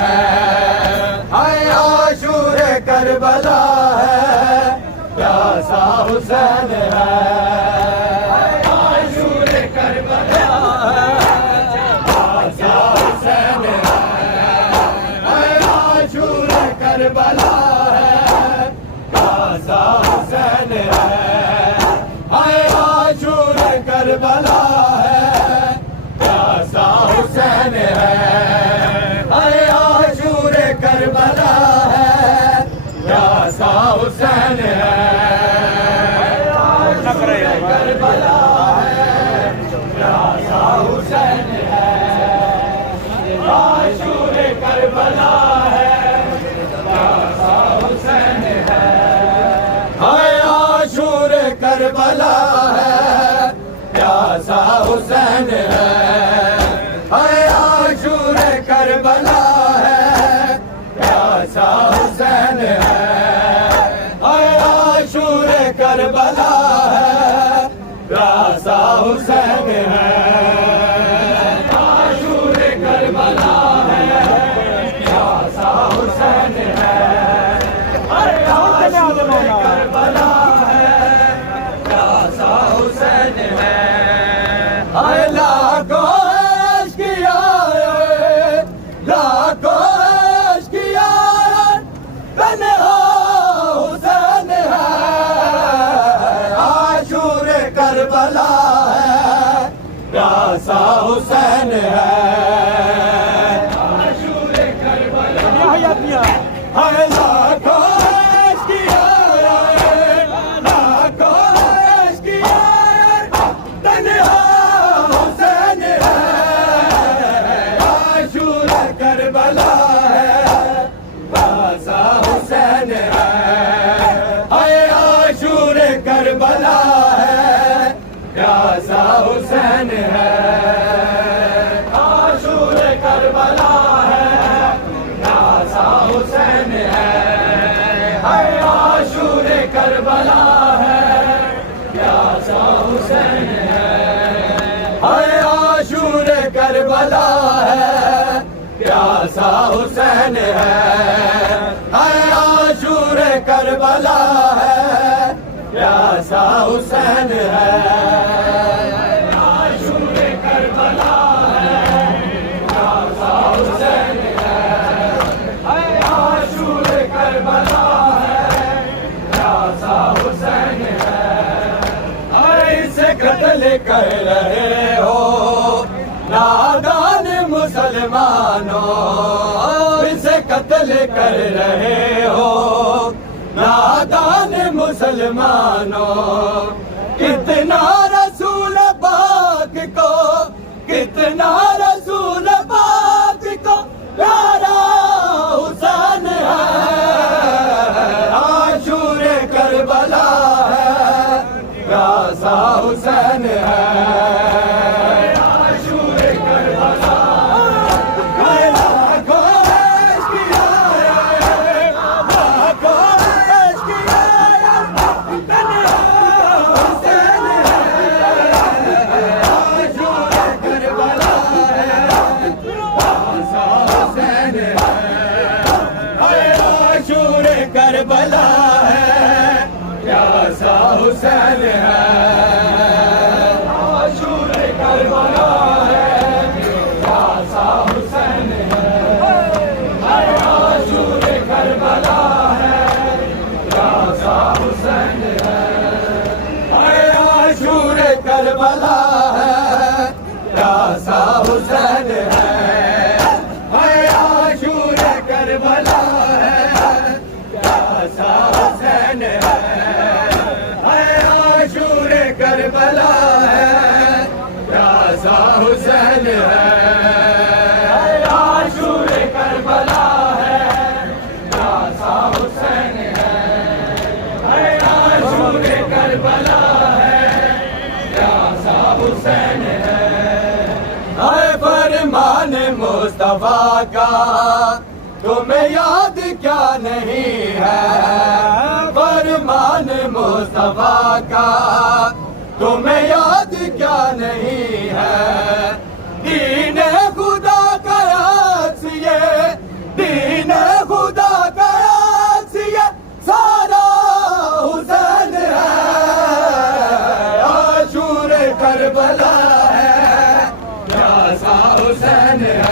ہائے عاشور کربلا ہے، پیاسا حسین ہے۔ عاشور کربلا ہے، پیاسا حسین ہے۔ عاشور کربلا ہے، پیاسا حسین ہے۔ عاشور کربلا ہے، پیاسا حسین ہے۔ کربلا ہے، پیاسا حسین ہے۔ کربلا ہے، پیاسا حسین ہے۔ عاشور کربلا ہے، پیاسا حسین ہے۔ عاشور کربلا ہے، پیاسا حسین ہے۔ عاشور کربلا ہے، پیاسا حسین ہے۔ عاشور کربلا ہے، پیاسا حسین ہے۔ عاشور کربلا ہے، پیاسا حسین ہے۔ عاشور کربلا ہے، پیاسا حسین ہے۔ لاکھوں عشق کیا ہے، لاکھوں کربلا ہے، پیاسا حسین ہے۔ عاشور کربلا ہے، لاکھوں عشق کیا ہے، لاکھوں عشق کیا ہے، تنہا حسین ہے۔ عاشور کربلا ہے، پیاسا حسین ہے۔ عاشور کربلا ہے، پیاسا حسین ہے۔ عاشور کربلا ہے، پیاسا حسین ہے۔ عاشور کربلا ہے، پیاسا حسین ہے۔ عاشور کربلا ہے، پیاسا حسین ہے۔ عاشور کربلا ہے، پیاسا حسین ہے۔ عاشور کربلا ہے، پیاسا حسین ہے۔ عاشور کربلا ہے، پیاسا حسین ہے۔ اسے قتل کر رہے ہو نادان مسلمانوں، اسے قتل کر رہے ہو نادان مسلمانوں۔ کتنا رسول پاک کو، کتنا رسول پاک کو پیارا حسین ہے۔ عاشور کربلا ہے، پیاسا حسین ہے۔ عاشور کربلا ہے، لاکھوں عشق کیا ہے، لاکھوں عشق کیا ہے، تنہا حسین ہے۔ عاشور کربلا ہے، پیاسا حسین ہے۔ عاشور کربلا ہے، پیاسا حسین ہے۔ عاشور کربلا ہے، پیاسا حسین ہے۔ عاشور کربلا ہے، پیاسا حسین ہے۔ عاشور کربلا ہے، پیاسا حسین ہے۔ عاشور کربلا ہے، پیاسا حسین ہے۔ عاشور کربلا ہے، پیاسا حسین ہے۔ عاشور کربلا ہے، پیاسا حسین ہے۔ عاشور کربلا ہے، پیاسا حسین ہے۔ فرمان مصطفیٰ کا تمہیں یاد کیا نہیں ہے، فرمان مصطفیٰ کا تمہیں یاد کیا نہیں ہے۔ دین خدا کا عکس یہ حسین